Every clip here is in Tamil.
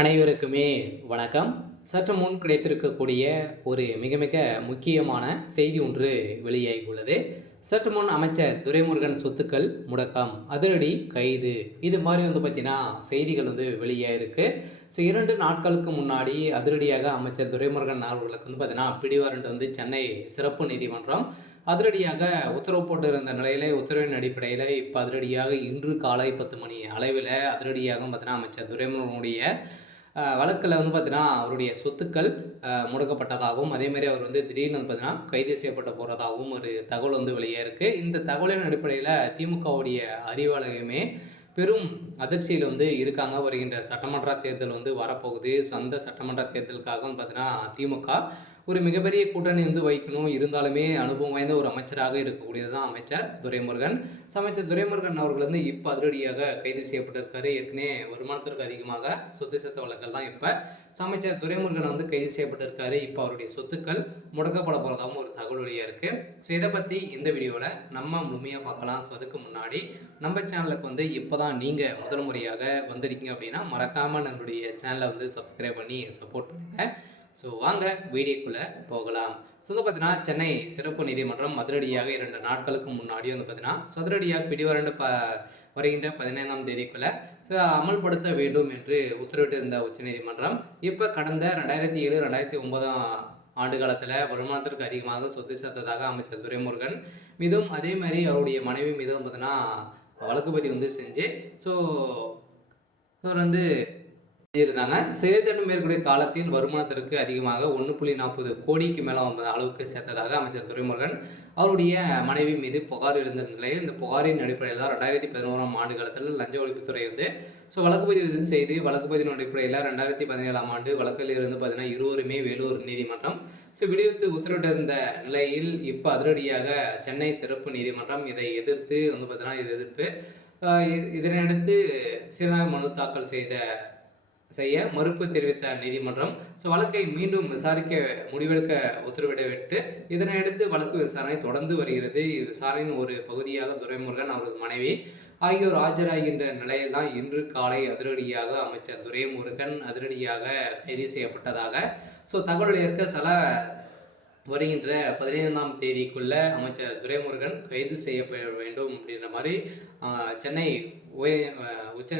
அனைவருக்குமே வணக்கம். சற்று முன் கிடைத்திருக்கக்கூடிய ஒரு மிக மிக முக்கியமான செய்தி ஒன்று வெளியாகியுள்ளது. சற்று முன் அமைச்சர் துரைமுருகன் சொத்துக்கள் முடக்கம், அதிரடி கைது, இது மாதிரி பார்த்தீங்கன்னா செய்திகள் வெளியாயிருக்கு. ஸோ 2 நாட்களுக்கு முன்னாடி அதிரடியாக அமைச்சர் துரைமுருகன் அவர்களுக்கு பார்த்தீங்கன்னா பிடிவாரண்ட் சென்னை சிறப்பு நீதிமன்றம் அதிரடியாக உத்தரவு போட்டிருந்த நிலையில உத்தரவின் அடிப்படையில் இப்போ அதிரடியாக இன்று காலை 10 மணி அளவில் அதிரடியாக பார்த்தீங்கன்னா அமைச்சர் துரைமுருகனுடைய வழக்கில் பார்த்தீங்கன்னா அவருடைய சொத்துக்கள் முடக்கப்பட்டதாகவும் அதேமாரி அவர் திடீர்னு பார்த்தீங்கன்னா கைது செய்யப்பட்ட போகிறதாகவும் ஒரு தகவல் வெளியே இருக்குது. இந்த தகவலின் அடிப்படையில் திமுகவுடைய அறிவாலயமே பெரும் அதிர்ச்சியில் இருக்காங்க. வருகின்ற சட்டமன்ற தேர்தல் வரப்போகுது. ஸோ அந்த சட்டமன்ற தேர்தலுக்காக பார்த்தீங்கன்னா திமுக ஒரு மிகப்பெரிய கூட்டணி வைக்கணும். இருந்தாலுமே அனுபவம் வாய்ந்த ஒரு அமைச்சராக இருக்கக்கூடியது தான் அமைச்சர் துரைமுருகன். அமைச்சர் துரைமுருகன் அவர்கள் இப்போ அதிரடியாக கைது செய்யப்பட்டிருக்காரு. ஏற்கனவே வருமானத்திற்கு அதிகமாக சொத்து சேர்த்த வழக்கல் தான் இப்போ அமைச்சர் துரைமுருகன் கைது செய்யப்பட்டிருக்காரு. இப்போ அவருடைய சொத்துக்கள் முடக்கப்பட போகிறதாகவும் ஒரு தகவல் வழியாக இருக்குது. ஸோ இதை பற்றி இந்த வீடியோவில் நம்ம முழுமையாக பார்க்கலாம். ஸோ அதுக்கு முன்னாடி நம்ம சேனலுக்கு இப்போ தான் நீங்கள் முதல் முறையாக வந்திருக்கீங்க அப்படின்னா மறக்காமல் நம்மளுடைய சேனலை சப்ஸ்கிரைப் பண்ணி சப்போர்ட் பண்ணுங்கள். ஸோ வாங்க வீடியோக்குள்ளே போகலாம். ஸோ பார்த்தீங்கன்னா சென்னை சிறப்பு நீதிமன்றம் அதிரடியாக 2 நாட்களுக்கு முன்னாடி பார்த்தீங்கன்னா அதிரடியாக பிடிவாரண்ட் வருகின்ற 15ஆம் தேதிக்குள்ளே அமல்படுத்த வேண்டும் என்று உத்தரவிட்டிருந்த உச்சநீதிமன்றம் இப்போ கடந்த 2007 2009 ஆண்டு காலத்தில் வருமானத்திற்கு அதிகமாக சொத்து சேர்த்ததாக அமைச்சர் துரைமுருகன் மீதும் அதே மாதிரி அவருடைய மனைவி மீதும் பார்த்தீங்கன்னா வழக்கு பதிவு செஞ்சு ஸோ அவர் இருந்தாங்க. செய்தித்தேடும் மேற்கூடிய காலத்தில் வருமானத்திற்கு அதிகமாக 1.40 கோடிக்கு மேலே அளவுக்கு சேர்த்ததாக அமைச்சர் துரைமுருகன் அவருடைய மனைவி மீது புகார் எழுந்த நிலையில் இந்த புகாரின் அடிப்படையில் தான் 2011ஆம் ஆண்டு காலத்தில் லஞ்ச ஒழிப்புத்துறை வழக்கு பதிவு செய்து வழக்கு பதிவின் அடிப்படையில் 2017ஆம் ஆண்டு வழக்கில் இருந்து பார்த்தீங்கன்னா இருவருமே வேலூர் நீதிமன்றம் விடுவித்து உத்தரவிட்டிருந்த நிலையில் இப்போ அதிரடியாக சென்னை சிறப்பு நீதிமன்றம் இதை எதிர்த்து பார்த்தீங்கன்னா இது எதிர்ப்பு இதனையடுத்து சீராய்வு மனு தாக்கல் செய்ய மறுப்பு தெரிவித்த நீதிமன்றம் வழக்கை மீண்டும் விசாரிக்க முடிவெடுக்க உத்தரவிடவிட்டு இதனையடுத்து வழக்கு விசாரணை தொடர்ந்து வருகிறது. விசாரணையின் ஒரு பகுதியாக துரைமுருகன் அவரது மனைவி ஆகியோர் ஆஜராகின்ற நிலையில் தான் இன்று காலை அதிரடியாக அமைச்சர் துரைமுருகன் அதிரடியாக கைது செய்யப்பட்டதாக தகவல் ஏற்க வருகின்ற 15ஆம் தேதிக்குள்ள அமைச்சர் துரைமுருகன் கைது செய்யப்பட வேண்டும் அப்படின்ற மாதிரி சென்னை உச்ச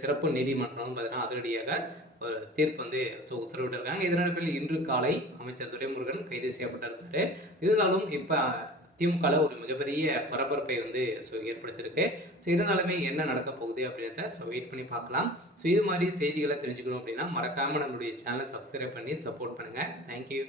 சிறப்பு நீதிமன்றம் பார்த்தீங்கன்னா அதிரடியாக ஒரு தீர்ப்பு உத்தரவிட்டிருக்காங்க. இதன் இன்று காலை அமைச்சர் துரைமுருகன் கைது செய்யப்பட்டிருக்காரு. இருந்தாலும் இப்போ திமுகவில் ஒரு மிகப்பெரிய பரபரப்பை ஏற்படுத்தியிருக்கு. இருந்தாலுமே என்ன நடக்க போகுது அப்படின்றத வெயிட் பண்ணி பார்க்கலாம். இது மாதிரி செய்திகளை தெரிஞ்சுக்கணும் அப்படின்னா மறக்காமல் நம்மளுடைய சேனலை சப்ஸ்கிரைப் பண்ணி சப்போர்ட் பண்ணுங்கள். தேங்க்யூ.